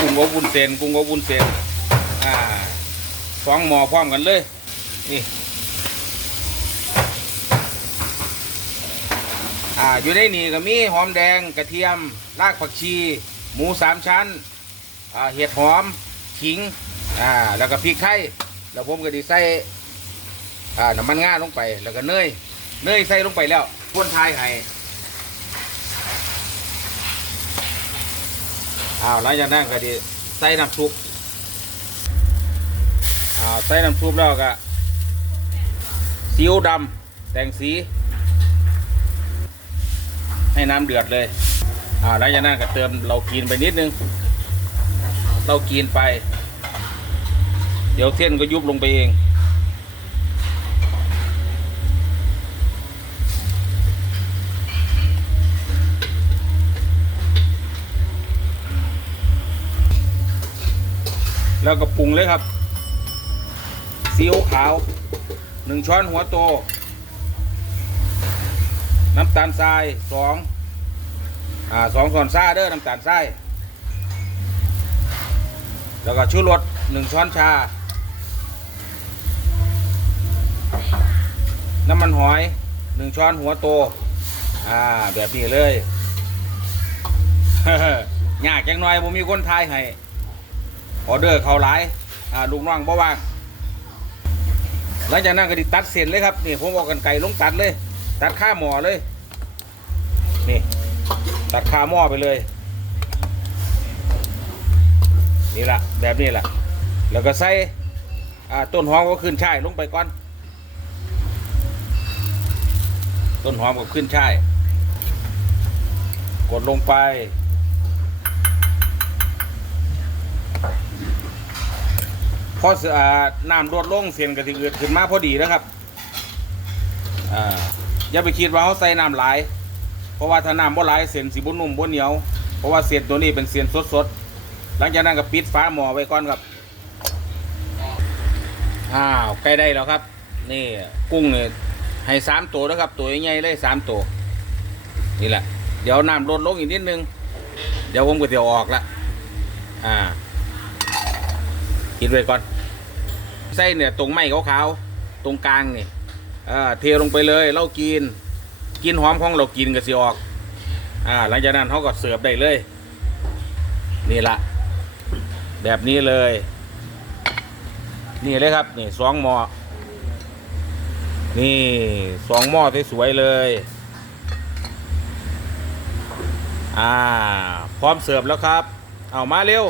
กุ้งอบวุ้นเส้นกุ้งอบวุ้นเส้นอ่าสองหม้อพร้อมกันเลยนี่อ่าอยู่ในนี่ก็มีหอมแดงกระเทียมรากผักชี หมูสามชั้นอ่าเห็ดหอมขิงอ่าแล้วก็พริกไทยแล้วผมก็ดีใส่อ่าน้ำมันงาลงไปแล้วก็เนยเนยใส่ลงไปแล้วพ่นทายให้ อ้าวหลังจากนั้นก็ดีใส่น้ำซุปอ้าวใส่น้ำซุปแล้วก็ซีอิ๊วดำแต่งสี ให้น้ำเดือดเลยอ่าหลังจากนั้นก็เติมเรากินไปนิดนึง เรากินไป เดี๋ยวเส้นก็ยุบลงไปเอง แล้วก็ปรุงเลยครับซีอิ๊วขาวหนึ่งช้อนหัวโต น้ำตาลทรายสองอ่าสองส่วนซ่าเด้อน้ำตาลทรายแล้วก็ชูรสหนึ่งช้อนชา น้ำมันหอยหนึ่งช้อนหัวโต อ่า แบบนี้เลยยากจังหน่อยผมมีคนทายให้ ออเดอร์เขาหลายอ่าลูกน้องบ่ว่างหลังจากนั้นก็ดิตัดเส้นเลยครับนี่ผมเอากันไก่ลงตัดเลย ตัดข้าหมอเลยนี่ตัดข้าหม้อไปเลยนี่ละแบบนี้ละแล้วก็ใส่ต้นหอมก็ขึ้นช่ายลงไปก่อน ต้นหอมก็ขึ้นช่ายกดลงไป พอเสอ่าน้ำลดลงเสียนกระติเอือดขึ้นมาพอดีนะครับอ่าอย่าไปคิดว่าเขาใส่น้ำหลาย เพราะว่าถ้าน้ำบ่หลายเส้นสีบ่นุ่มบ่เหนียว เพราะว่าเส้นตัวนี้เป็นเส้นสดๆ หลังจากนั้นก็ปิดฝาหม้อไว้ก่อนครับอ้าวใกล้ได้แล้วครับ นี่กุ้งเนี่ยให้สามตัวนะครับ ตัวใหญ่ๆเลยสามตัวนี่แหละ เดี๋ยวน้ำลดลงอีกนิดนึง เดี๋ยวผมก็จะเอาออกละอ่า คิดไว้ก่อนไส้เนี่ยตรงไม้ขาวๆตรงกลางนี่เออเทลงไปเลยเรากินกินหอมของเรากินก็สิออกอ่าหลังจากนั้นเขาก็เสิร์ฟได้เลย นี่ละแบบนี้เลย นี่เลยครับนี่สองหม้อนี่สองหม้อสวยๆเลยอ่าพร้อมเสิร์ฟแล้วครับ เอามาเร็ว